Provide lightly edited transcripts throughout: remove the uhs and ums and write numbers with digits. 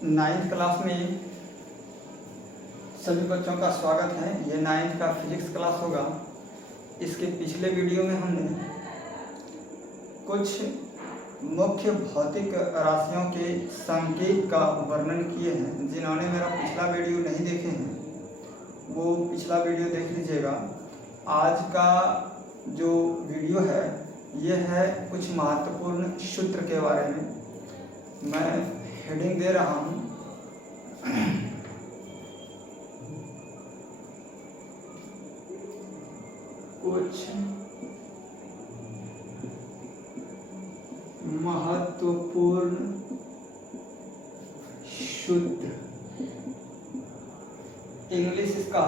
Ninth class में सभी बच्चों का स्वागत है। ये नाइन्थ का फिजिक्स क्लास होगा। इसके पिछले वीडियो में हमने कुछ मुख्य भौतिक राशियों के संकेत का वर्णन किए हैं। जिन्होंने मेरा पिछला वीडियो नहीं देखे हैं वो पिछला वीडियो देख लीजिएगा। आज का जो वीडियो है ये है कुछ महत्वपूर्ण सूत्र के बारे में। मैं हेडिंग दे रहा हूँ कुछ महत्वपूर्ण सूत्र, इंग्लिश इसका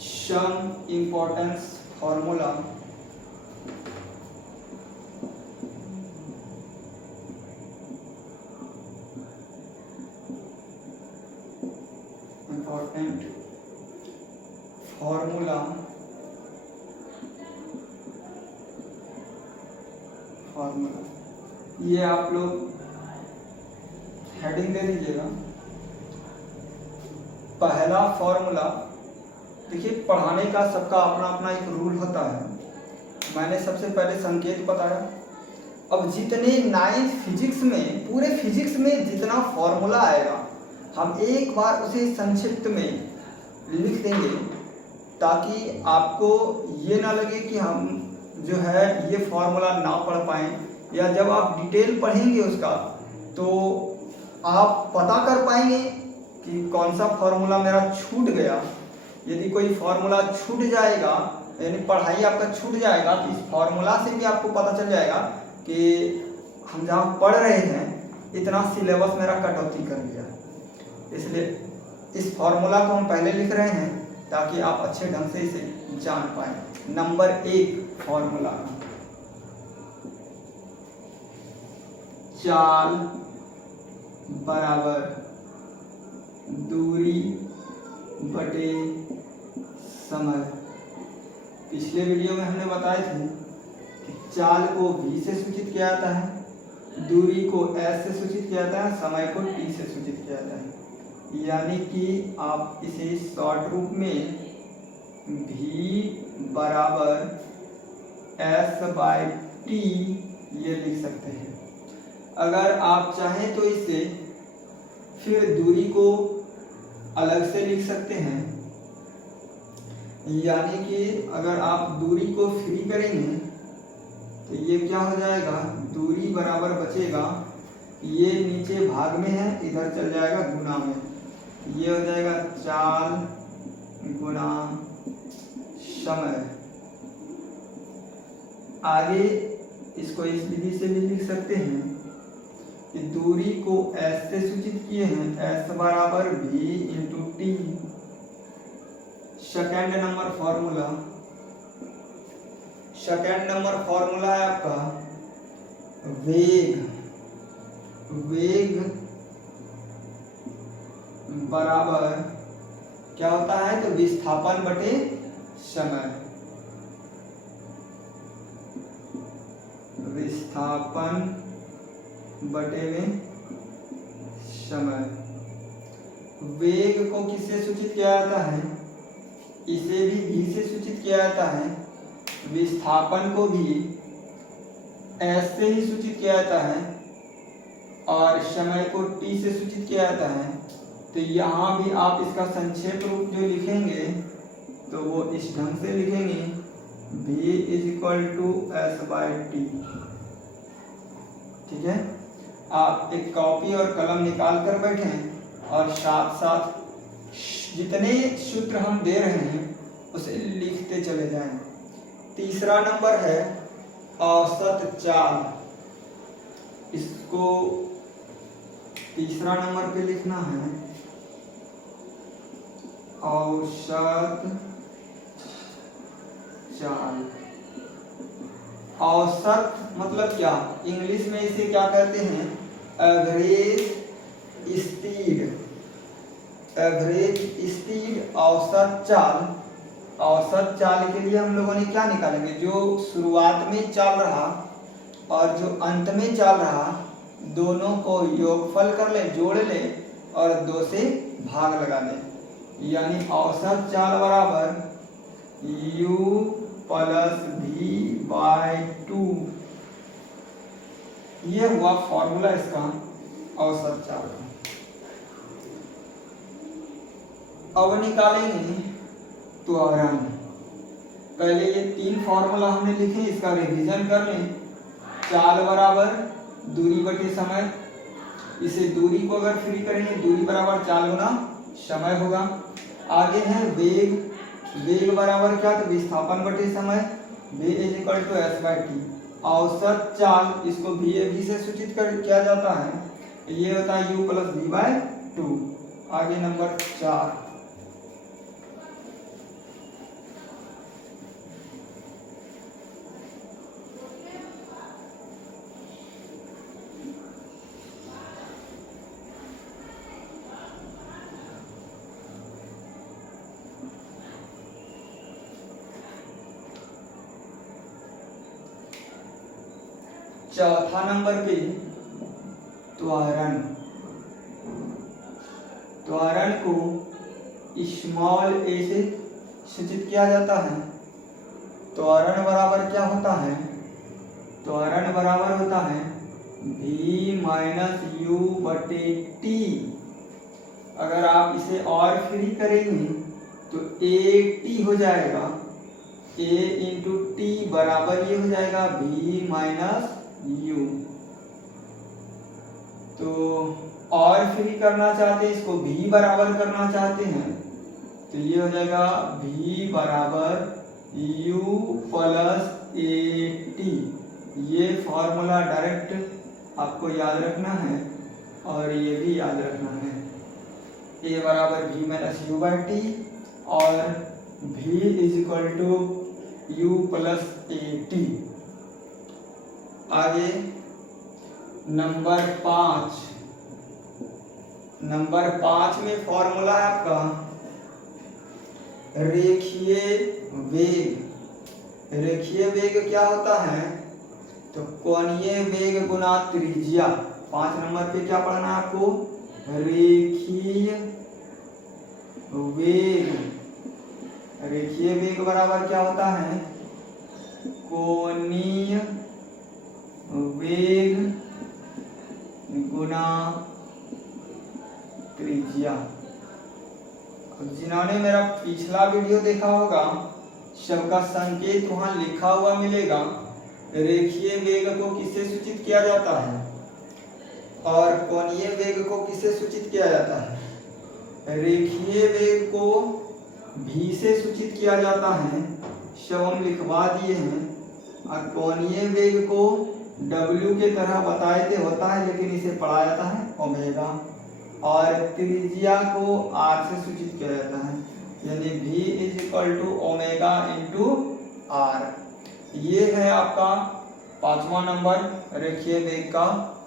सम इम्पोर्टेंस फॉर्मूला। इम्पोर्टेंट फॉर्मूला ये आप लोग हेडिंग दे दीजिएगा। पहला फॉर्मूला, देखिए पढ़ाने का सबका अपना अपना एक रूल होता है। मैंने सबसे पहले संकेत बताया। अब जितने नाइन्थ फिजिक्स में, पूरे फिजिक्स में जितना फॉर्मूला आएगा हम एक बार उसे संक्षिप्त में लिख देंगे ताकि आपको ये ना लगे कि हम जो है ये फॉर्मूला ना पढ़ पाएँ, या जब आप डिटेल पढ़ेंगे उसका तो आप पता कर पाएंगे कि कौन सा फॉर्मूला मेरा छूट गया। यदि कोई फॉर्मूला छूट जाएगा यानी पढ़ाई आपका छूट जाएगा तो इस फॉर्मूला से भी आपको पता चल जाएगा कि हम जहाँ पढ़ रहे हैं इतना सिलेबस मेरा कटौती कर लिया। इसलिए इस फॉर्मूला को हम पहले लिख रहे हैं ताकि आप अच्छे ढंग से इसे जान पाएँ। नंबर 1 फॉर्मूला, चाल बराबर दूरी बटे समय। पिछले वीडियो में हमने बताए थे कि चाल को v से सूचित किया जाता है, दूरी को s से सूचित किया जाता है, समय को t से सूचित किया जाता है। यानी कि आप इसे शॉर्ट रूप में v बराबर s/t ये लिख सकते हैं। अगर आप चाहें तो इससे फिर दूरी को अलग से लिख सकते हैं। यानी कि अगर आप दूरी को फ्री करेंगे तो ये क्या हो जाएगा, दूरी बराबर बचेगा, ये नीचे भाग में है इधर चल जाएगा गुना में, ये हो जाएगा चाल गुना समय। आगे इसको इस विधि से भी लिख सकते हैं कि दूरी को s से सूचित किए हैं, s बराबर v into T. Second number formula, second number formula है आपका वेग। वेग बराबर क्या होता है तो विस्थापन बटे समय। विस्थापन बटे में समय। वेग को किससे सूचित किया जाता है, इसे भी v से सूचित किया जाता है। विस्थापन को भी s से ही सूचित किया जाता है और समय को t से सूचित किया जाता है। तो यहाँ भी आप इसका संक्षेप रूप जो लिखेंगे तो वो इस ढंग से लिखेंगे, v = s/t। ठीक है, आप एक कॉपी और कलम निकाल कर बैठें और साथ साथ जितने सूत्र हम दे रहे हैं उसे लिखते चले जाएं। तीसरा नंबर है औसत चाल। इसको तीसरा नंबर पे लिखना है औसत चाल। औसत मतलब क्या, इंग्लिश में इसे क्या कहते हैं, एवरेज स्पीड। एवरेज स्पीड औसत चाल। औसत चाल के लिए हम लोगों ने क्या निकालेंगे, जो शुरुआत में चल रहा और जो अंत में चल रहा दोनों को योगफल कर ले, जोड़ ले, और 2 से भाग लगा दें, यानी औसत चाल बराबर u प्लस v बाय 2। ये हुआ फॉर्मूला इसका औसत चाल का। अब निकालेंगे त्वरण। पहले ये 3 फॉर्मूला हमने लिखे, इसका रिवीजन कर लें। चाल बराबर दूरी बटे समय, इसे दूरी को अगर फ्री करेंगे दूरी बराबर चाल गुना समय होगा। आगे है वेग, वेग बराबर क्या, तो विस्थापन बटे समय, v is equal to s by t. औसत चाल, इसको भी से सूचित किया जाता है, ये होता है u प्लस v बाय 2। आगे नंबर 4, चौथा नंबर पे त्वरण। त्वरण को स्मॉल a से सूचित किया जाता है। त्वरण बराबर क्या होता है, त्वरण बराबर होता है v माइनस यू बटे टी। अगर आप इसे और फ्री करेंगे तो a t हो जाएगा, a इंटू टी बराबर ये हो जाएगा v माइनस u। तो और फ्री करना चाहते हैं, इसको v बराबर करना चाहते हैं, तो ये हो जाएगा v बराबर u प्लस ए टी। ये फॉर्मूला डायरेक्ट आपको याद रखना है और ये भी याद रखना है, a बराबर v minus u by t और v is equal to u plus a t. आगे नंबर 5, नंबर 5 में फॉर्मूला है आपका रेखीय वेग। रेखीय वेग क्या होता है, तो कोणीय वेग गुना त्रिज्या। 5 नंबर पे क्या पढ़ना है आपको, रेखीय वेग। रेखीय वेग बराबर क्या होता है, कोणीय वेग गुना त्रिज्या। अब जिन्होंने मेरा पिछला वीडियो देखा होगा, सबका संकेत वहां लिखा हुआ मिलेगा। रेखीय वेग को किससे सूचित किया जाता है और कोणीय वेग को किससे सूचित किया जाता है। रेखीय वेग को v से सूचित किया जाता है, सब हम लिखवा दिए हैं। और कोणीय वेग को w के तरह बताए थे होता है, लेकिन इसे पढ़ा जाता है ओमेगा। और त्रिज्या को r से सूचित किया जाता है, यानी v is equal to omega into r। ये है आपका 5वां नंबर रेखीय वेग का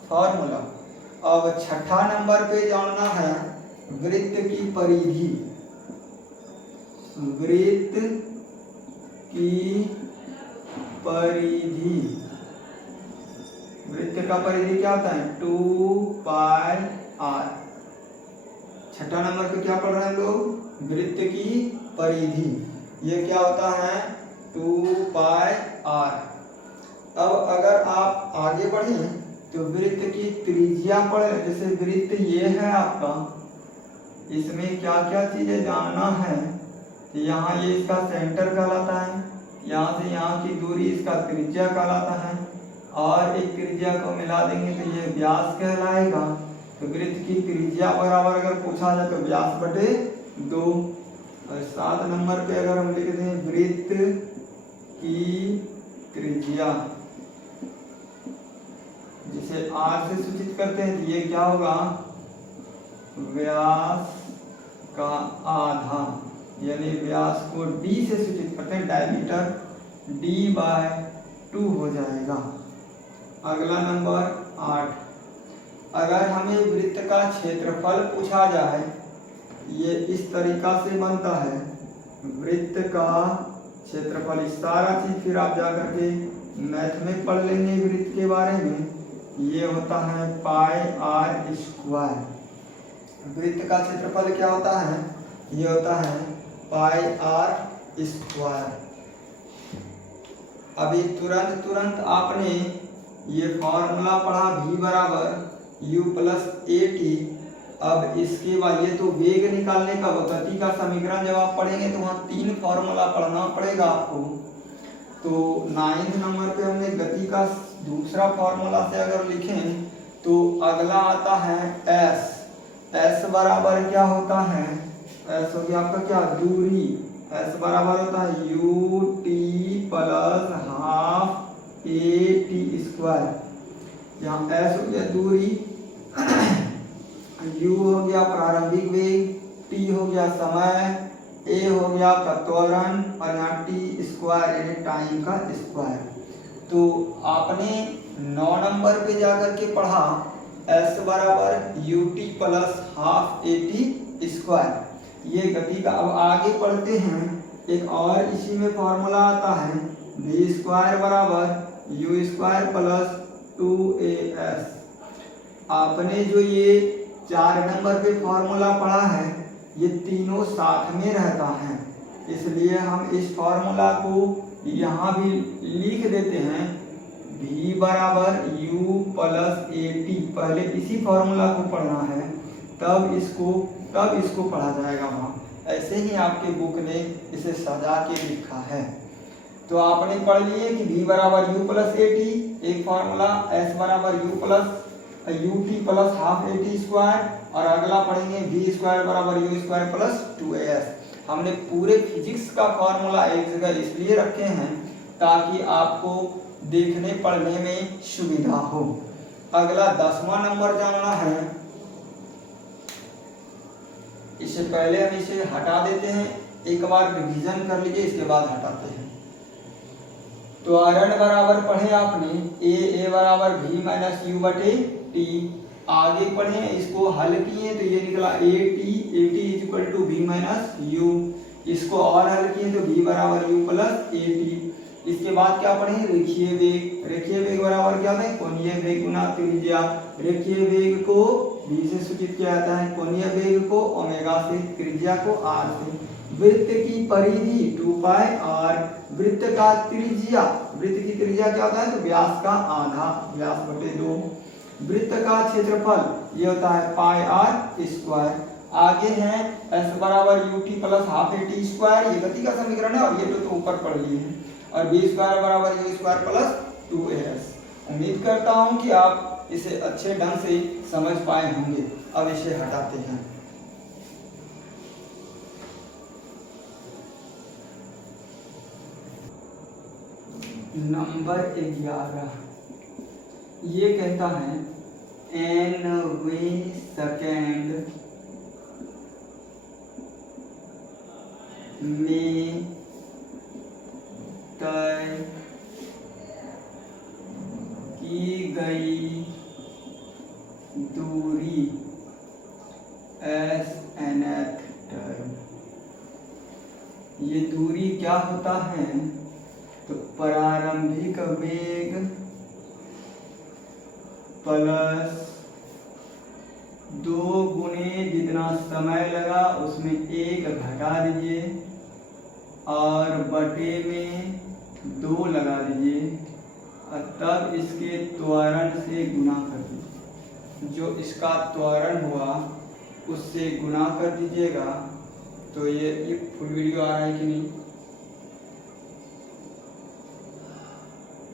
फॉर्मूला। अब 6ठा नंबर पे जानना है वृत्त की परिधि। वृत्त की परिधि, वृत्त का परिधि क्या होता है, 2 पाई r। 6ठा नंबर पे क्या पढ़ रहे हैं लोग, वृत्त की परिधि। ये क्या होता है, 2 पाई r। अब अगर आप आगे बढ़ें तो वृत्त की त्रिज्या पढ़ें। जैसे वृत्त ये है आपका, इसमें क्या क्या चीजें जानना है। तो यहाँ ये इसका सेंटर कहलाता है, यहाँ से यहाँ की दूरी इसका त्रिज्या कहलाता है, और एक त्रिज्या को मिला देंगे तो ये व्यास कहलाएगा। तो वृत्त की त्रिज्या बराबर अगर पूछा जाए तो व्यास बटे 2। और 7 नंबर पे अगर हम लिख दें वृत्त की त्रिज्या, जिसे r से सूचित करते हैं, तो ये क्या होगा, व्यास का आधा, यानी व्यास को d से सूचित करते हैं, डायमीटर d बाय 2 हो जाएगा। अगला नंबर 8, अगर हमें वृत्त का क्षेत्रफल पूछा जाए, ये इस तरीका से बनता है। वृत्त का क्षेत्रफल, इस सारा चीज फिर आप जाकर के मैथ में पढ़ लेंगे वृत्त के बारे में। ये होता है पाई r स्क्वायर। वृत्त का क्षेत्रफल क्या होता है, ये होता है पाई आर स्क्वायर। अभी तुरंत आपने ये फॉर्मूला पढ़ा v बराबर u प्लस ए टी। अब इसके बाद ये तो वेग निकालने का गति का समीकरण जब आप पढ़ेंगे तो वहाँ 3 फॉर्मूला पढ़ना पड़ेगा आपको। तो 9th नंबर पे हमने गति का दूसरा फॉर्मूला से अगर लिखें तो अगला आता है s बराबर क्या होता है, s हो गया आपका क्या, दूरी। s बराबर होता है u t plus half A T square. यहाँ s हो गया दूरी, u हो गया प्रारंभिक वेग, t हो गया समय, a हो गया आपका त्वरण और यहाँ t स्क्वायर यानी टाइम का स्क्वायर। तो आपने 9 नंबर पे जाकर के पढ़ा s बराबर U T plus half A T square, ये गति का। अब आगे पढ़ते हैं, एक और इसी में फॉर्मूला आता है v स्क्वायर बराबर यू स्क्वायर प्लस 2as। आपने जो ये 4 नंबर पे फॉर्मूला पढ़ा है ये तीनों साथ में रहता है, इसलिए हम इस फॉर्मूला को यहाँ भी लिख देते हैं v बराबर u प्लस ए टी। पहले इसी फॉर्मूला को पढ़ना है तब इसको पढ़ा जाएगा वहाँ। ऐसे ही आपके बुक ने इसे सजा के लिखा है। तो आपने पढ़ लिए कि v बराबर u प्लस ए टी एक फार्मूला, s बराबर U T plus half A T square, और अगला पढ़ेंगे v स्क्वायर बराबर यू स्क्वायर प्लस 2as। हमने पूरे फिजिक्स का फॉर्मूला एक जगह इसलिए रखे हैं ताकि आपको देखने पढ़ने में सुविधा हो। अगला 10वां नंबर जानना है, इससे पहले हम इसे हटा देते हैं, एक बार रिवीजन कर लीजिए इसके बाद हटाते हैं। तो आरन बराबर पढ़े आपने ए बराबर v माइनस यू बटे टी। आगे पढ़े इसको हल किए तो ये निकला a t is equal to v minus u. इसको और हल किए तो v बराबर u प्लस ए टी। इसके बाद क्या पढ़े, रेखीय वेग। रेखीय वेग बराबर क्या है, कोणीय वेग गुना त्रिज्या। रेखीय वेग को v से सूचित किया जाता है, कोणीय वेग को ओमेगा से, त्रिज्या को r से। वृत्त की परिधि 2 पाई r। वृत्त का त्रिज्या, वृत्त की त्रिज्या क्या होता है, तो व्यास का आधा, व्यास बटे 2। वृत्त का क्षेत्रफल ये होता है पाई r स्क्वायर। आगे है s बराबर U T plus half A T square, ये गति का समीकरण है और ये तो ऊपर पढ़ लिए हैं। और v स्क्वायर बराबर यू स्क्वायर प्लस 2as। उम्मीद करता हूं कि आप इसे अच्छे ढंग से समझ पाए होंगे। अब इसे हटाते हैं। नंबर 11 ये कहता है nवे सेकेंड में तय की गई दूरी s nth टर्म। ये दूरी क्या होता है, तो प्रारंभिक वेग प्लस 2 गुने जितना समय लगा उसमें 1 घटा दीजिए और बटे में 2 लगा दीजिए और तब इसके त्वरण से गुना कर दीजिए। जो इसका त्वरण हुआ उससे गुना कर दीजिएगा। तो ये फुल वीडियो आ रहा है कि नहीं,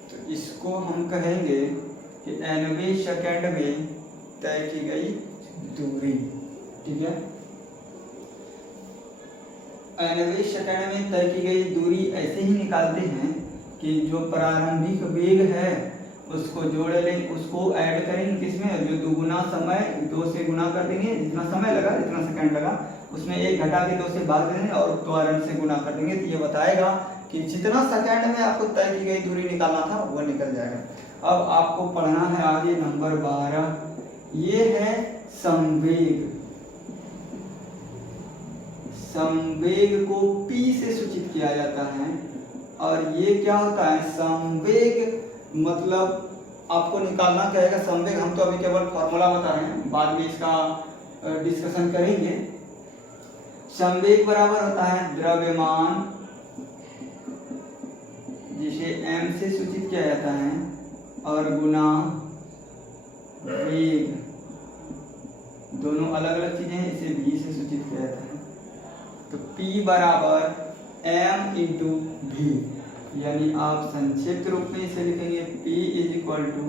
तो इसको हम कहेंगे कि nवे सेकंड में तय की गई दूरी। ठीक है, nवे सेकंड में तय की गई दूरी ऐसे ही निकालते हैं कि जो प्रारंभिक वेग है उसको जोड़ लें, उसको ऐड करेंगे किसमें, जो दुगुना समय 2 से गुना कर देंगे, जितना समय लगा जितना सेकंड लगा उसमें 1 घटा के 2 से भाग देंगे और त्वरण से गुना कर देंगे। तो ये बताएगा कि जितना सेकंड में आपको तय की गई दूरी निकालना था वो निकल जाएगा। अब आपको पढ़ना है आगे नंबर 12, ये है संवेग। संवेग को P से सूचित किया जाता है और ये क्या होता है, संवेग मतलब आपको निकालना क्या है संवेग। हम तो अभी केवल फॉर्मूला बता रहे हैं, बाद में इसका डिस्कशन करेंगे। संवेग बराबर होता है द्रव्यमान, जिसे m से सूचित किया जाता है, और गुना वेग, दोनों अलग अलग चीजें हैं, इसे v से सूचित किया जाता है। तो p बराबर m इंटू v, यानी आप संक्षिप्त रूप में इसे लिखेंगे p is equal to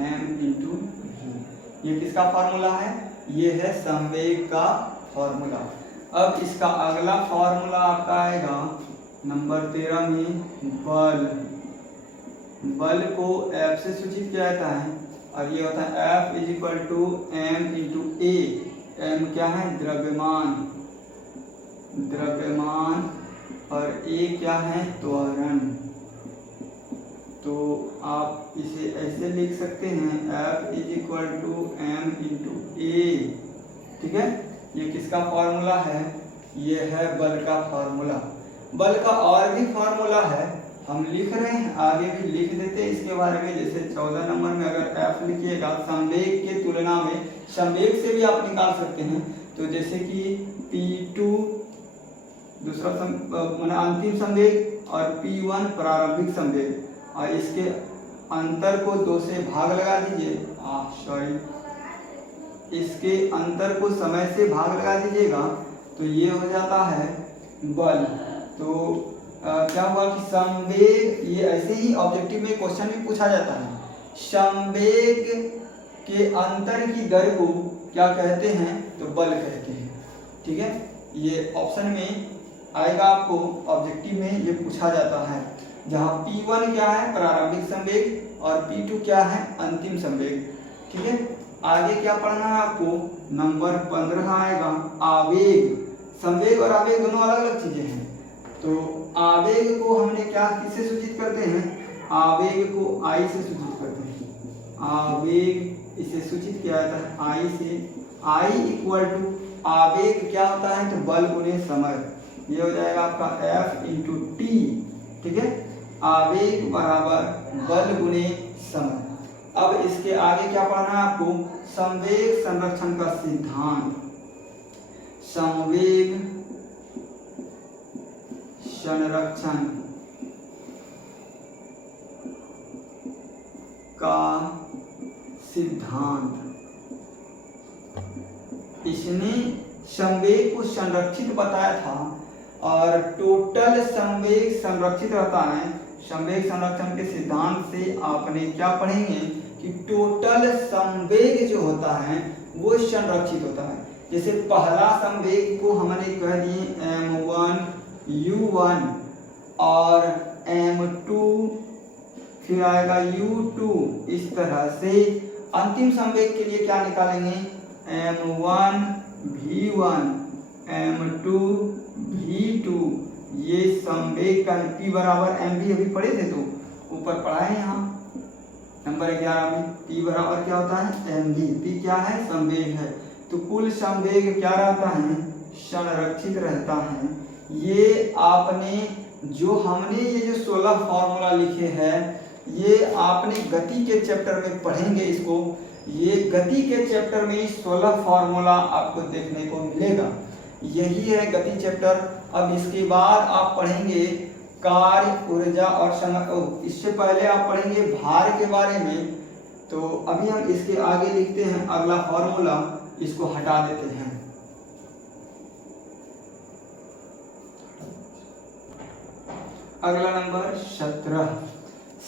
m into v। ये किसका फॉर्मूला है? ये है संवेग का फॉर्मूला। अब इसका अगला फॉर्मूला आपका आएगा नंबर 13 में, बल को F से सूचित किया जाता है, और ये होता है F is equal to m into a. m क्या है? द्रव्यमान, और ए क्या है? त्वरण। तो आप इसे ऐसे लिख सकते हैं F is equal to m into a. ठीक है, ये किसका फॉर्मूला है? ये है बल का फॉर्मूला। बल का और भी फॉर्मूला है, हम लिख रहे हैं, आगे भी लिख देते हैं इसके बारे में। जैसे 14 नंबर में अगर F लिखिएगा संवेग के तुलना में, संवेग से भी आप निकाल सकते हैं। तो जैसे कि P2 दूसरा अंतिम संवेग, और P1 प्रारंभिक संवेग, और इसके अंतर को 2 से भाग लगा दीजिए। इसके अंतर को समय से भाग लगा दीजिएगा, तो ये हो जाता है बल। तो क्या हुआ कि संवेग, ये ऐसे ही ऑब्जेक्टिव में क्वेश्चन भी पूछा जाता है, संवेग के अंतर की दर को क्या कहते हैं? तो बल कहते हैं। ठीक है, ये ऑप्शन में आएगा, आपको ऑब्जेक्टिव में ये पूछा जाता है, जहाँ P1 क्या है? प्रारंभिक संवेग, और P2 क्या है? अंतिम संवेग। ठीक है, आगे क्या पढ़ना है आपको? नंबर 15 आएगा आवेग। संवेग और आवेग दोनों अलग अलग चीजें हैं। तो आवेग को हमने क्या किससे सूचित करते हैं? आवेग को I से सूचित करते हैं। आवेग इसे सूचित किया जाता है I से। I इक्वल टू आवेग क्या होता है? तो बल गुने समय। ये हो जाएगा आपका F इंटू टी। ठीक है, आवेग बराबर बल गुने समय। अब इसके आगे क्या पढ़ना है आपको? संवेग संरक्षण का सिद्धांत। संवेग संरक्षण का सिद्धांत, इसने संवेग को संरक्षित बताया था, और टोटल संवेग संरक्षित रहता है। संवेग संरक्षण के सिद्धांत से आपने क्या पढ़ेंगे कि टोटल संवेग जो होता है वो संरक्षित होता है। जैसे पहला संवेग को हमने कह दिए m1 u1 और m2, फिर आएगा u2। इस तरह से अंतिम संवेग के लिए क्या निकालेंगे? m1 v1 m2 v2। ये संवेग का p बराबर mv, अभी पढ़े थे तो ऊपर पढ़ा है यहाँ नंबर 11 में। p बराबर क्या होता है? mv। p क्या है? संवेग है। तो कुल संवेग क्या रहता है? संरक्षित रहता है। ये आपने जो हमने ये जो 16 फॉर्मूला लिखे हैं, ये आपने गति के चैप्टर में पढ़ेंगे इसको। ये गति के चैप्टर में 16 फॉर्मूला आपको देखने को मिलेगा। यही है गति चैप्टर। अब इसके बाद आप पढ़ेंगे कार्य, ऊर्जा और इससे पहले आप पढ़ेंगे भार के बारे में। तो अभी हम इसके आगे लिखते हैं अगला फॉर्मूला, इसको हटा देते हैं। अगला नंबर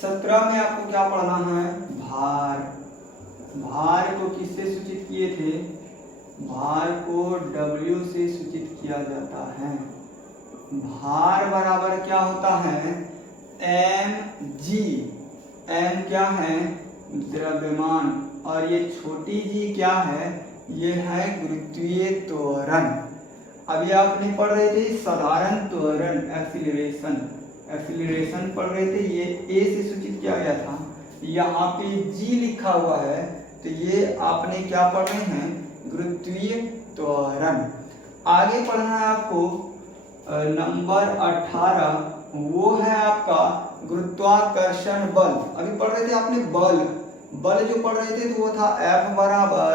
17 में आपको क्या पढ़ना है? भार। भार को किससे सूचित किए थे? भार को W से सूचित किया जाता है। भार बराबर क्या होता है? mg। m क्या है? द्रव्यमान, और ये छोटी g क्या है? ये है गुरुत्वीय त्वरण। अभी आपने पढ़ रहे थे साधारण त्वरण, एक्सीलरेशन पढ़ रहे थे, ये a से सूचित किया गया था। यहाँ पे g लिखा हुआ है, तो ये आपने क्या पढ़ रहे हैं? गुरुत्वीय त्वरण। आगे पढ़ना है आपको नंबर 18, वो है आपका गुरुत्वाकर्षण बल। अभी पढ़ रहे थे आपने बल जो पढ़ रहे थे तो वो था F बराबर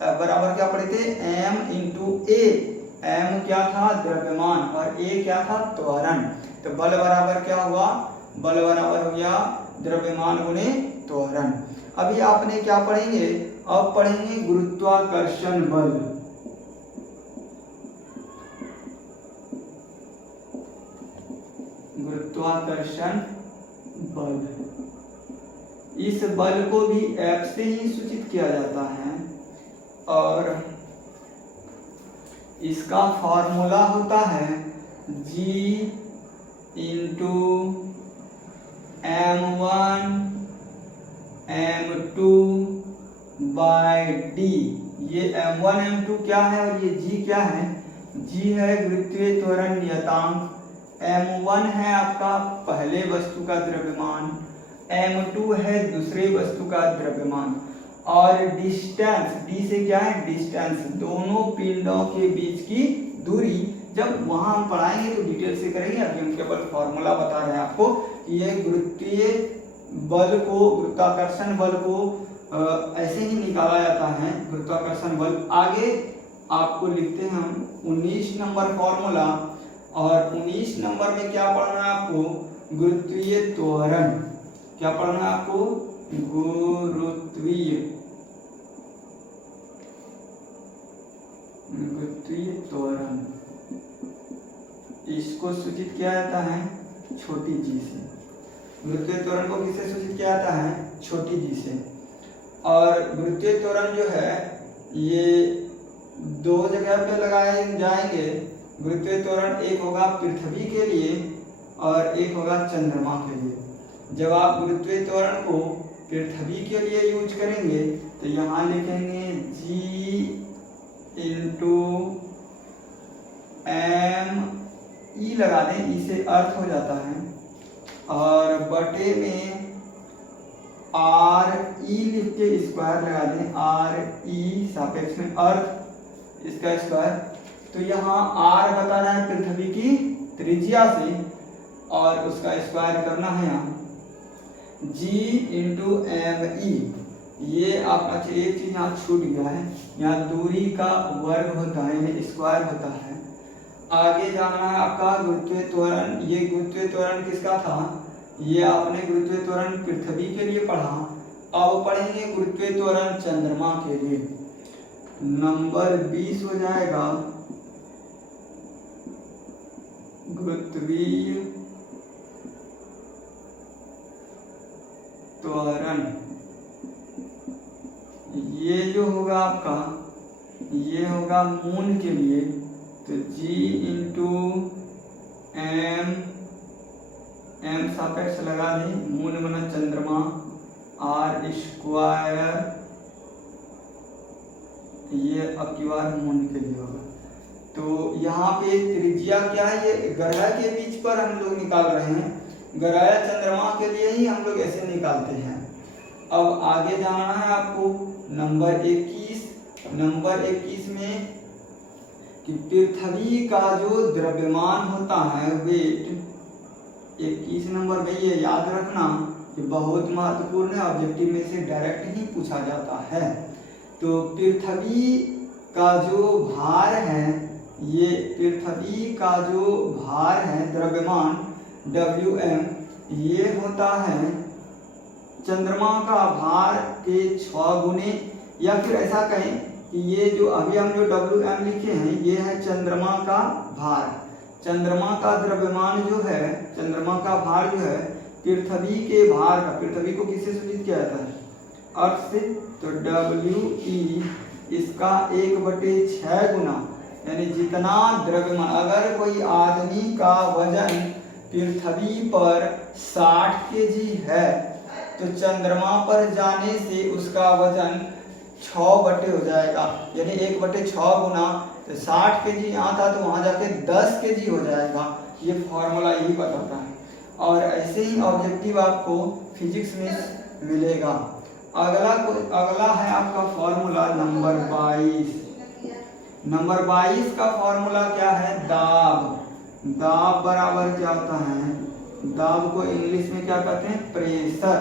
बराबर क्या पढ़े थे, m इंटू ए। m क्या था, द्रव्यमान, और a क्या था, त्वरण। तो बल बराबर क्या हुआ, बल बराबर हो गया द्रव्यमान गुणे त्वरण। अभी आपने क्या पढ़ेंगे, अब पढ़ेंगे गुरुत्वाकर्षण बल। गुरुत्वाकर्षण बल, इस बल को भी F से ही सूचित किया जाता है और इसका फॉर्मूला होता है G into M1 M2 bye D। ये M1 M2 क्या है और ये G क्या है, G है गुरुत्वीय त्वरण नियतांक, M1 है आपका पहले वस्तु का द्रव्यमान, M2 है दूसरे वस्तु का द्रव्यमान, और डिस्टेंस, D से क्या है, डिस्टेंस, दोनों पिंडों के बीच की दूरी। जब वहां हम पढ़ाएंगे तो डिटेल से करेंगे, अभी हम केवल फॉर्मूला बता रहे हैं आपको कि ये गुरुत्वीय बल को, गुरुत्वाकर्षण बल को ऐसे ही निकाला जाता है, गुरुत्वाकर्षण बल। आगे आपको लिखते हैं हम 19 नंबर फॉर्मूला, और 19 नंबर में क्या पढ़ना है आपको, गुरुत्वीय त्वरण। क्या पढ़ना है आपको, गुरुत्वीय त्वरण। इसको सूचित किया जाता है छोटी जी से। गुरुत्वीय त्वरण को किससे सूचित किया जाता है, छोटी जी से। और गुरुत्वीय त्वरण जो है ये दो जगह पे लगाए जाएंगे। गुरुत्वीय त्वरण एक होगा पृथ्वी के लिए और एक होगा चंद्रमा के लिए। जब आप गुरुत्वीय त्वरण को पृथ्वी के लिए यूज करेंगे तो यहाँ लिखेंगे G इंटू M, ई लगा दें, ई से अर्थ हो जाता है, और बटे में R E लिख के स्क्वायर लगा दें, R E सापेक्ष में अर्थ, इसका स्क्वायर। तो यहाँ R बता रहा है पृथ्वी की त्रिज्या से, और उसका स्क्वायर करना है यहाँ G इंटू ME। ये आपका एक चीज यहाँ छूट गया है, यहाँ दूरी का वर्ग होता है, यानी स्क्वायर होता है। आगे जानना है आपका गुरुत्वीय त्वरण। ये गुरुत्वीय त्वरण किसका था, ये आपने गुरुत्वीय त्वरण पृथ्वी के लिए पढ़ा। अब पढ़ेंगे गुरुत्वीय त्वरण चंद्रमा के लिए। नंबर 20 हो जाएगा गुरुत्वीय त्वरण। ये जो होगा आपका, ये होगा मून के लिए, तो G इंटू M, M सापेक्ष लगा दें, मून बना चंद्रमा, R स्क्वायर, ये अब की बार मून के लिए होगा। तो यहाँ पे त्रिज्या क्या है, ये ग्रह के बीच पर हम लोग निकाल रहे हैं, ग्रह चंद्रमा के लिए ही हम लोग ऐसे निकालते हैं। अब आगे जाना है आपको नंबर 21। नंबर 21 में कि पृथ्वी का जो द्रव्यमान होता है वेट, 21 नंबर में ये याद रखना कि बहुत महत्वपूर्ण है, ऑब्जेक्टिव में से डायरेक्ट ही पूछा जाता है। तो पृथ्वी का जो भार है, ये पृथ्वी का जो भार है द्रव्यमान Wm, ये होता है चंद्रमा का भार के 6 गुने, या फिर ऐसा कहें कि ये जो अभी हम जो Wm लिखे हैं ये है चंद्रमा का भार। चंद्रमा का द्रव्यमान जो है, चंद्रमा का भार जो है पृथ्वी के भार का, पृथ्वी को किससे सूचित किया जाता है, अर्थ से, तो We इसका 1/6 गुना, यानी जितना द्रव्यमान, अगर कोई आदमी का वजन पृथ्वी पर 60 kg है तो चंद्रमा पर जाने से उसका वजन 6 बटे हो जाएगा, यानी 1/6 गुना, तो 60 kg यहाँ था तो वहाँ जाके 10 kg हो जाएगा। ये फॉर्मूला यही बताता है, और ऐसे ही ऑब्जेक्टिव आपको फिजिक्स में मिलेगा। अगला है आपका फॉर्मूला नंबर 22। नंबर 22 का फॉर्मूला क्या है, दाब। दाब बराबर क्या होता है, दाब को इंग्लिश में क्या कहते हैं, प्रेशर।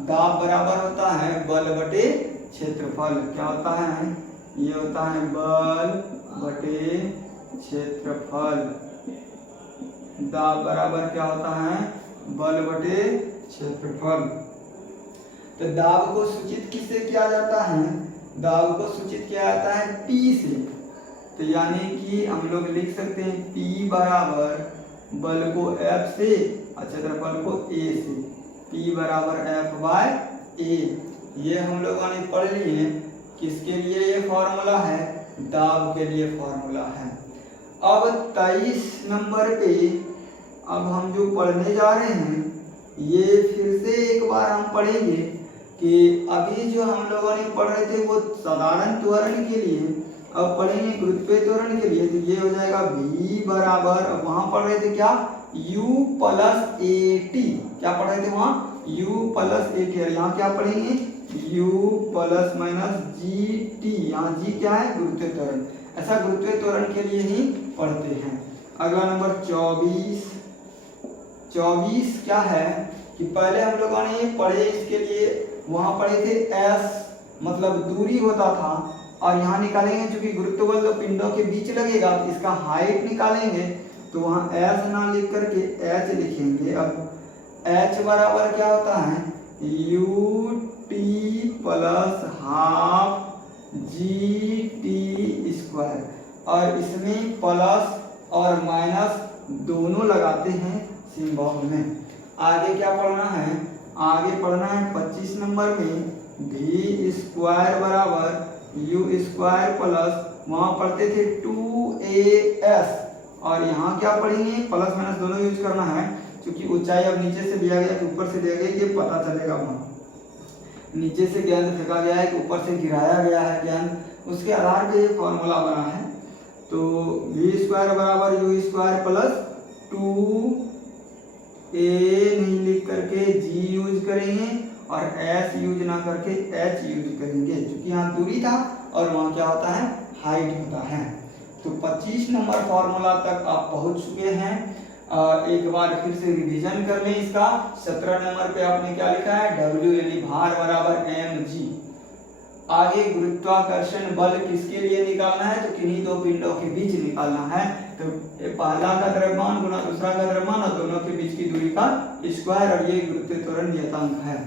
दाब बराबर होता है बल बटे क्षेत्रफल। क्या होता है, ये होता है बल बटे क्षेत्रफल। दाब बराबर क्या होता है, बल बटे क्षेत्रफल। तो दाब को सूचित किससे किया जाता है, दाब को सूचित किया जाता है P से। तो यानी कि हम लोग लिख सकते हैं P बराबर बल को F से और क्षेत्रफल को A से। P बराबर F बाय A। ये हम लोगों ने पढ़ लिए। किसके लिए ये फॉर्मूला है, दाब के लिए फॉर्मूला है। अब 23 नंबर पे अब हम जो पढ़ने जा रहे हैं ये फिर से एक बार हम पढ़ेंगे कि अभी जो हम लोगों ने पढ़ रहे थे वो साधारण त्वरण के लिए, अब पढ़ेंगे गुरुत्वीय त्वरण के लिए। तो ये हो जाएगा v बराबर, अब वहां पढ़ रहे थे क्या, u प्लस ए टी। क्या पढ़ रहे थे वहां, u प्लस ए टी। यहाँ क्या पढ़ेंगे, u plus minus G T. यहाँ जी क्या है, गुरुत्वीय त्वरण। ऐसा गुरुत्वीय त्वरण के लिए ही पढ़ते हैं। अगला नंबर 24 क्या है कि पहले हम लोगों ने पढ़े इसके लिए, वहां पढ़े थे s मतलब दूरी होता था, और यहाँ निकालेंगे चूंकि गुरुत्व बल तो पिंडों के बीच लगेगा, तो इसका हाइट निकालेंगे। तो वहाँ s ना लिख करके h लिखेंगे। अब h बराबर क्या होता है, u T plus half G T square, और इसमें प्लस और माइनस दोनों लगाते हैं सिंबल में। आगे क्या पढ़ना है, आगे पढ़ना है 25 नंबर में v स्क्वायर बराबर u स्क्वायर प्लस, वहाँ पढ़ते थे 2as, और यहाँ क्या पढ़ेंगे, प्लस माइनस दोनों यूज करना है। क्योंकि ऊंचाई अब नीचे से दिया गया कि ऊपर से दिया गया, ये पता चलेगा। वहाँ नीचे से गेंद फेंका गया है कि ऊपर से गिराया गया है गेंद, उसके आधार पे ये फॉर्मूला बना है। तो v स्क्वायर बराबर u स्क्वायर प्लस 2a नहीं लिख करके g यूज करेंगे, और s यूज ना करके h यूज करेंगे, क्योंकि यहाँ दूरी था और वहाँ क्या होता है, हाइट होता है। तो 25 नंबर फॉर्मूला तक आप पहुंच चुके हैं। एक बार फिर से रिवीजन कर लें इसका। 17 नंबर पे आपने क्या लिखा है, W यानी भार बराबर mg। आगे गुरुत्वाकर्षण बल किसके लिए निकालना है, तो किन्हीं दो पिंडों के बीच निकालना है। तो पहला का द्रव्यमान गुना दूसरा का द्रव्यमान और दोनों के बीच की दूरी का स्क्वायर, और ये गुरुत्वीय त्वरण नियतांक है।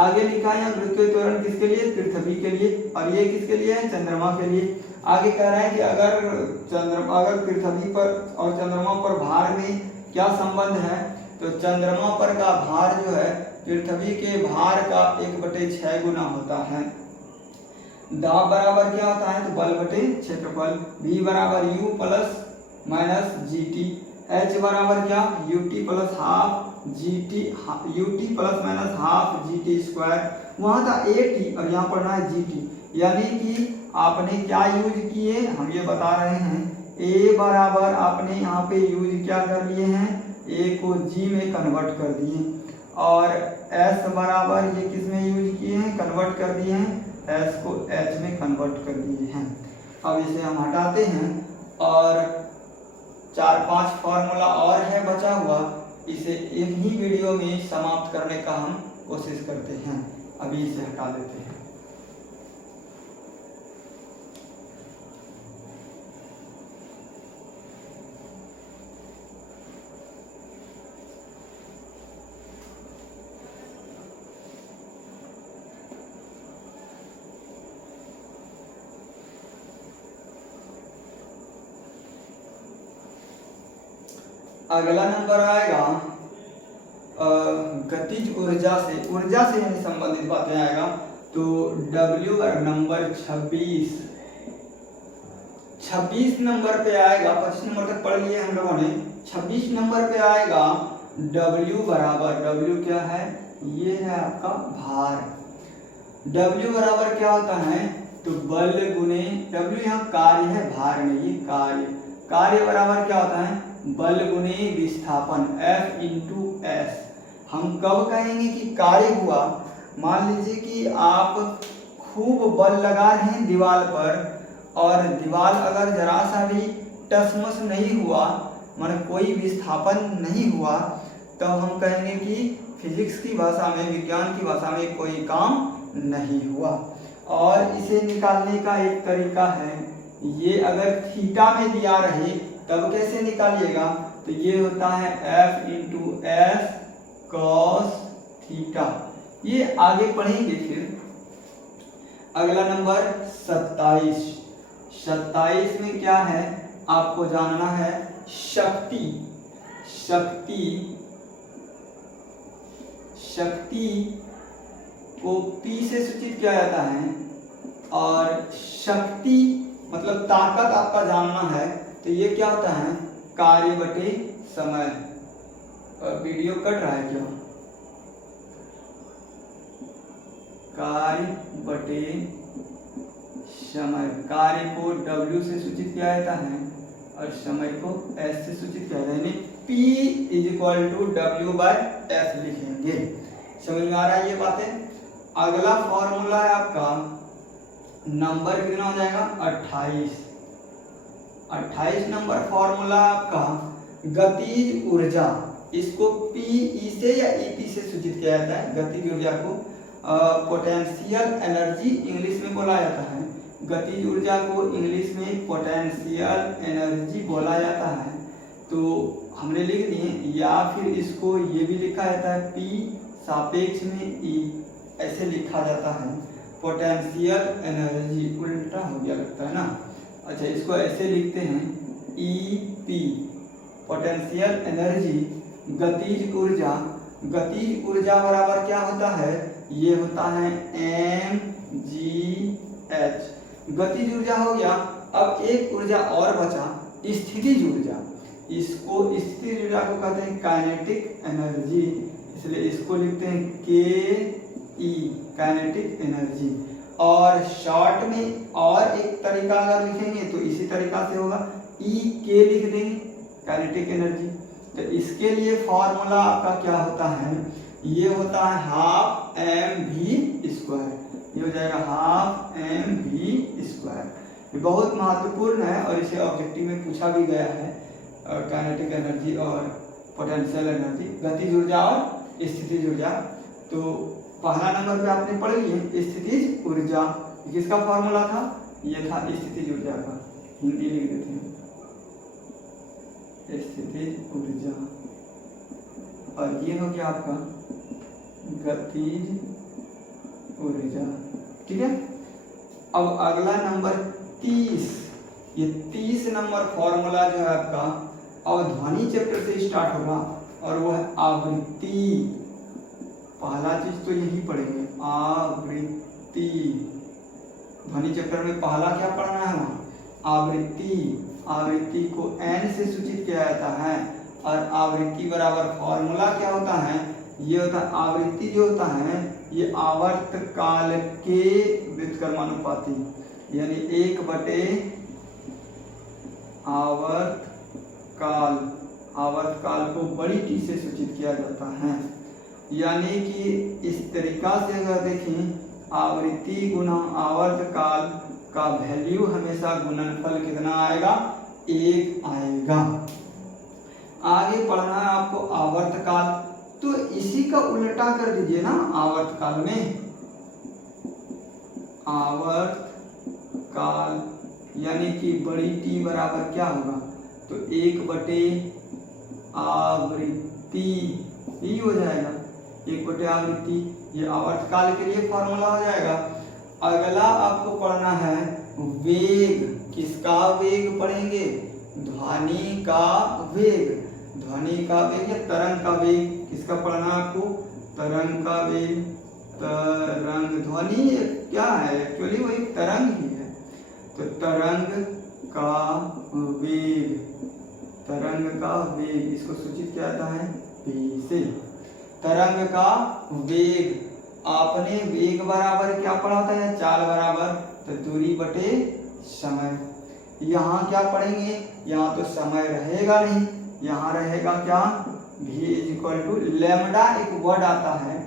आगे लिखा है गुरुत्वीय त्वरण किसके लिए, पृथ्वी के लिए, और ये किसके लिए है, चंद्रमा के लिए। आगे कह रहा है कि अगर पृथ्वी पर और चंद्रमा पर भार में क्या संबंध है, तो चंद्रमा पर का भार जो है पृथ्वी के भार का 1/6 गुना होता है। दाब बराबर क्या होता है, तो बल बटे क्षेत्रफल। v बराबर u plus minus G T. h बराबर क्या, ut plus half G T, ut plus minus half G T square. वहाँ था a t और यहाँ पढ़ना है g t। यानी कि आपने क्या यूज किए, हम ये बता रहे हैं। a बराबर आपने यहाँ पे यूज क्या कर लिए हैं, a को g में कन्वर्ट कर दिए, और s बराबर ये किस में यूज किए हैं, कन्वर्ट कर दिए हैं, s को h में कन्वर्ट कर दिए हैं। अब इसे हम हटाते हैं, और 4-5 फॉर्मूला और है बचा हुआ, इसे एक ही वीडियो में समाप्त करने का हम कोशिश करते हैं। अभी इसे हटा देते हैं। अगला नंबर आएगा गतिज ऊर्जा से यानी संबंधित बातें आएगा। तो W नंबर 26 नंबर पे आएगा। 25 नंबर तक पढ़ लिए हम लोगों ने। 26 नंबर पे आएगा W बराबर, W क्या है, ये है आपका भार। W बराबर क्या होता है, तो बल गुने, W यहाँ कार्य है, भार नहीं, कार्य बराबर क्या होता है, बल गुने विस्थापन, F इंटू एस। हम कब कहेंगे कि कार्य हुआ, मान लीजिए कि आप खूब बल लगा रहे हैं दीवार पर, और दीवार अगर जरा सा भी टसमस नहीं हुआ, मतलब कोई विस्थापन नहीं हुआ, तो हम कहेंगे कि फिजिक्स की भाषा में, विज्ञान की भाषा में कोई काम नहीं हुआ। और इसे निकालने का एक तरीका है, ये अगर थीटा में दिया रहे तब कैसे निकालिएगा, तो ये होता है F into S cos theta. ये आगे पढ़ेंगे फिर। अगला नंबर 27। 27 में क्या है आपको जानना है, शक्ति। शक्ति को P से सूचित किया जाता है, और शक्ति मतलब ताकत आपका जानना है, तो ये क्या होता है, कार्य बटे समय। वीडियो कट रहा है क्या, कार्य बटे समय। कार्य को W से सूचित किया जाता है और समय को S से सूचित किया जाता है, यानी P = W/S लिखेंगे। समझ में आ रहा है ये बातें। अगला फॉर्मूला है आपका, नंबर कितना हो जाएगा 28। 28 नंबर फॉर्मूला आपका गतिज ऊर्जा। इसको PE से या EP से सूचित किया जाता है। गतिज ऊर्जा को पोटेंशियल एनर्जी इंग्लिश में बोला जाता है। गतिज ऊर्जा को इंग्लिश में पोटेंशियल एनर्जी बोला जाता है। तो हमने लिख दिए, या फिर इसको ये भी लिखा जाता है P सापेक्ष में E, ऐसे लिखा जाता है। पोटेंशियल एनर्जी उल्टा हो गया लगता है ना। अच्छा, इसको ऐसे लिखते हैं EP, पोटेंशियल एनर्जी। गतिज ऊर्जा, गतिज ऊर्जा बराबर क्या होता है, ये होता है mgh। गतिज ऊर्जा हो गया। अब एक ऊर्जा और बचा, स्थितिज ऊर्जा। इसको स्थितिज ऊर्जा को कहते हैं काइनेटिक एनर्जी, इसलिए इसको लिखते हैं KE, काइनेटिक एनर्जी। और शॉर्ट में और एक तरीका अगर लिखेंगे तो इसी तरीका से होगा, EK लिख देंगे, काइनेटिक एनर्जी। तो इसके लिए फॉर्मूला आपका क्या होता है, ये होता है 12 mv²। ये हो जाएगा 12 mv²। ये बहुत महत्वपूर्ण है और इसे ऑब्जेक्टिव में पूछा भी गया है। काइनेटिक एनर्जी और पोटेंशियल एनर्जी, गतिज ऊर्जा और स्थितिज ऊर्जा। तो पहला नंबर पे आपने पढ़ लिए स्थितिज ऊर्जा। किसका फॉर्मूला था, ये था स्थितिज ऊर्जा का। हिंदी लिख देते हैं, स्थितिज ऊर्जा। और ये हो गया आपका गतिज ऊर्जा। ठीक है। अब अगला नंबर 30। ये 30 नंबर फॉर्मूला जो है आपका अवधानी चैप्टर से स्टार्ट होगा और वो है आवृत्ति। पहला चीज तो यही पढ़ेंगे, आवृत्ति। ध्वनि चैप्टर में पहला क्या पढ़ना है, आवृत्ति। आवृत्ति को n से सूचित किया जाता है और आवृत्ति बराबर फॉर्मूला क्या होता है, ये होता है आवृत्ति जो होता है ये आवर्त काल के व्युत्क्रमानुपाती, यानी 1/आवर्त काल। आवर्त काल को बड़ी T से सूचित किया जाता है। यानी कि इस तरीका से अगर देखें, आवृत्ति गुना आवर्त काल का वैल्यू हमेशा गुणनफल कितना आएगा, 1 आएगा। आगे पढ़ना है आपको आवर्त काल, तो इसी का उल्टा कर दीजिए ना। आवर्त काल में आवर्त काल यानी कि बड़ी T बराबर क्या होगा, तो 1/आवृत्ति ही हो जाएगा। 1/आवृत्ति, ये आवर्त काल के लिए फॉर्मूला हो जाएगा। अगला आपको पढ़ना है वेग। किसका वेग पढ़ेंगे, ध्वनि का वेग। ध्वनि का वेग या तरंग का वेग, किसका पढ़ना आपको, तरंग का वेग। तरंग, ध्वनि क्या है, एक्चुअली वो एक तरंग ही है। तो तरंग का वेग, तरंग का वेग, इसको सूचित किया जाता है P से। तरंग का वेग, आपने वेग बराबर क्या पढ़ा था, या चाल बराबर तो दूरी बटे समय। यहाँ क्या पढ़ेंगे, यहाँ तो समय रहेगा नहीं, यहाँ रहेगा क्या, v = लैम्डा। एक वर्ड आता है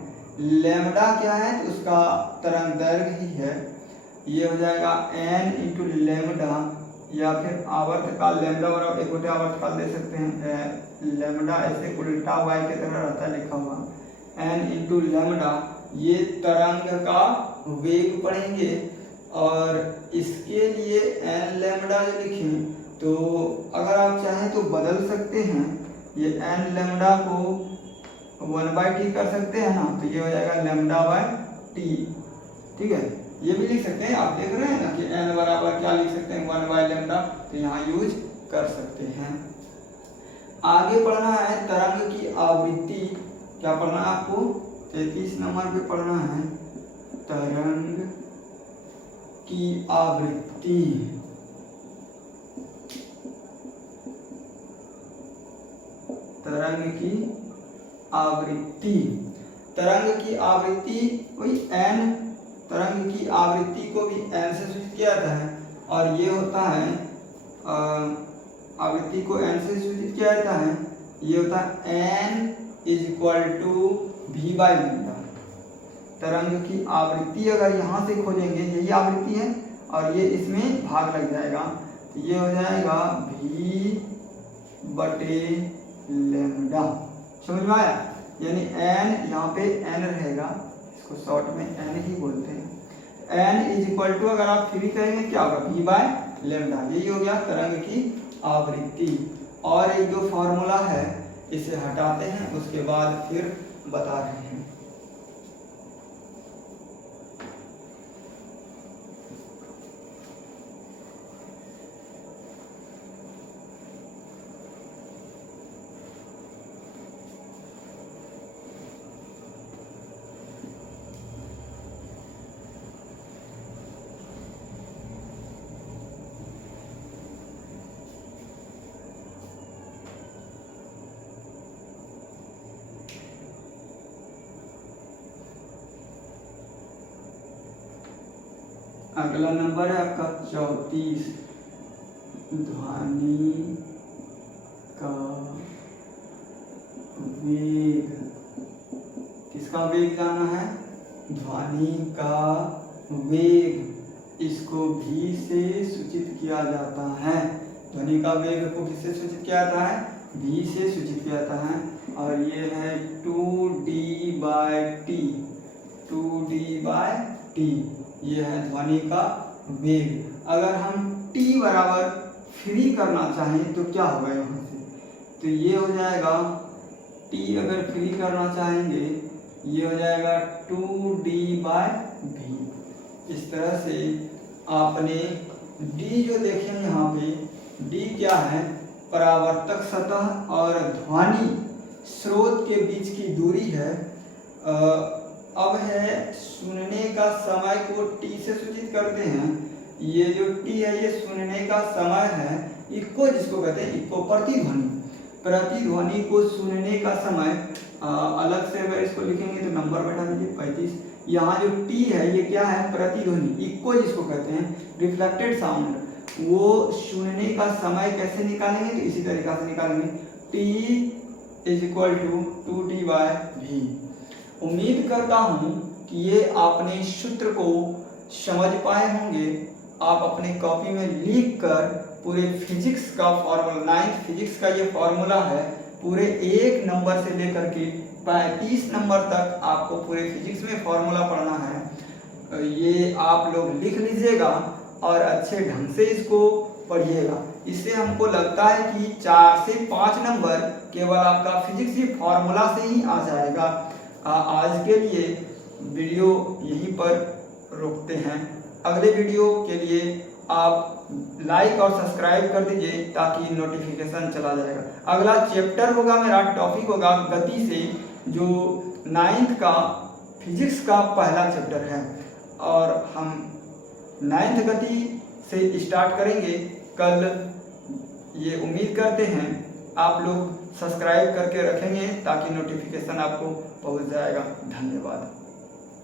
लैम्डा, क्या है, तो उसका तरंग दैर्घ्य ही है। ये हो जाएगा n × लैम्डा, या फिर आवर्त काल लैम्डा बराबर 1/आवर्त काल दे सकते हैं। लैम्डा ऐसे उल्टा y के तरह रहता है लिखा हुआ, n × लैम्डा। ये तरंग का वेग पढ़ेंगे और इसके लिए n लैम्डा जो लिखें तो अगर आप चाहें तो बदल सकते हैं, ये n लैम्डा को 1/t कर सकते हैं ना, तो ये हो जाएगा λ/t। ठीक है, ये भी लिख सकते हैं, आप देख रहे हैं ना कि n बराबर क्या लिख सकते हैं 1/λ, तो यहाँ यूज कर सकते हैं। आगे पढ़ना है तरंग की आवृत्ति। क्या पढ़ना है आपको? 33 नंबर पे पढ़ना है तरंग की आवृत्ति। तरंग की आवृत्ति, तरंग की आवृत्ति वही n, तरंग की आवृत्ति को भी n से सूचित किया जाता है और ये होता है आवृत्ति को n से सूचित किया जाता है, ये होता है n = v/λ। तरंग की आवृत्ति अगर यहाँ से खोजेंगे, यही आवृत्ति है और ये इसमें भाग लग जाएगा, तो ये हो जाएगा v/λ। समझ में आया? यानी n यहाँ पे n रहेगा, इसको शॉर्ट में n ही बोलते हैं। n = अगर आप फ्री करेंगे क्या होगा? v/λ। यही हो गया तरंग की आवृत्ति। और एक दो फॉर्मूला है, इसे हटाते हैं, उसके बाद फिर बता रहे हैं। अगला नंबर है आपका 34, ध्वनि का वेग। किसका वेग जाना है? ध्वनि का वेग, इसको v से सूचित किया जाता है। ध्वनि का वेग को किससे सूचित किया जाता है? v से सूचित किया जाता है और ये है 2d/t, 2d/t, ये है ध्वनि का वेग। अगर हम t बराबर फ्री करना चाहें तो क्या होगा यहाँ से? तो ये हो जाएगा t अगर फ्री करना चाहेंगे, ये हो जाएगा 2d/v। इस तरह से आपने d जो देखें यहाँ पे, d क्या है? परावर्तक सतह और ध्वनि स्रोत के बीच की दूरी है। अब है सुनने का समय को t से सूचित करते हैं। ये जो t है ये सुनने का समय है। इको जिसको कहते हैं, इको प्रतिध्वनि, प्रतिध्वनि को सुनने का समय। अलग से अगर इसको लिखेंगे तो नंबर बैठा दीजिए 35। यहाँ जो t है ये क्या है? प्रतिध्वनि, इको जिसको कहते हैं, रिफ्लेक्टेड साउंड। वो सुनने का समय कैसे निकालेंगे? तो इसी तरीका से निकालेंगे, t = 2d/v। उम्मीद करता हूँ कि ये आपने सूत्र को समझ पाए होंगे। आप अपने कॉपी में लिख कर पूरे फिजिक्स का फॉर्मूला, 9th फिजिक्स का ये फॉर्मूला है, पूरे 1 नंबर से लेकर के 35 नंबर तक आपको पूरे फिजिक्स में फॉर्मूला पढ़ना है। ये आप लोग लिख लीजिएगा और अच्छे ढंग से इसको पढ़िएगा। इससे हमको लगता है कि 4 से 5 नंबर केवल आपका फिजिक्स ये फॉर्मूला से ही आ जाएगा। आज के लिए वीडियो यहीं पर रोकते हैं। अगले वीडियो के लिए आप लाइक और सब्सक्राइब कर दीजिए ताकि नोटिफिकेशन चला जाएगा। अगला चैप्टर होगा मेरा, टॉपिक होगा गति से, जो 9th का फिजिक्स का पहला चैप्टर है और हम 9th गति से स्टार्ट करेंगे कल। ये उम्मीद करते हैं आप लोग सब्सक्राइब करके रखेंगे ताकि नोटिफिकेशन आपको पहुंच जाएगा। धन्यवाद।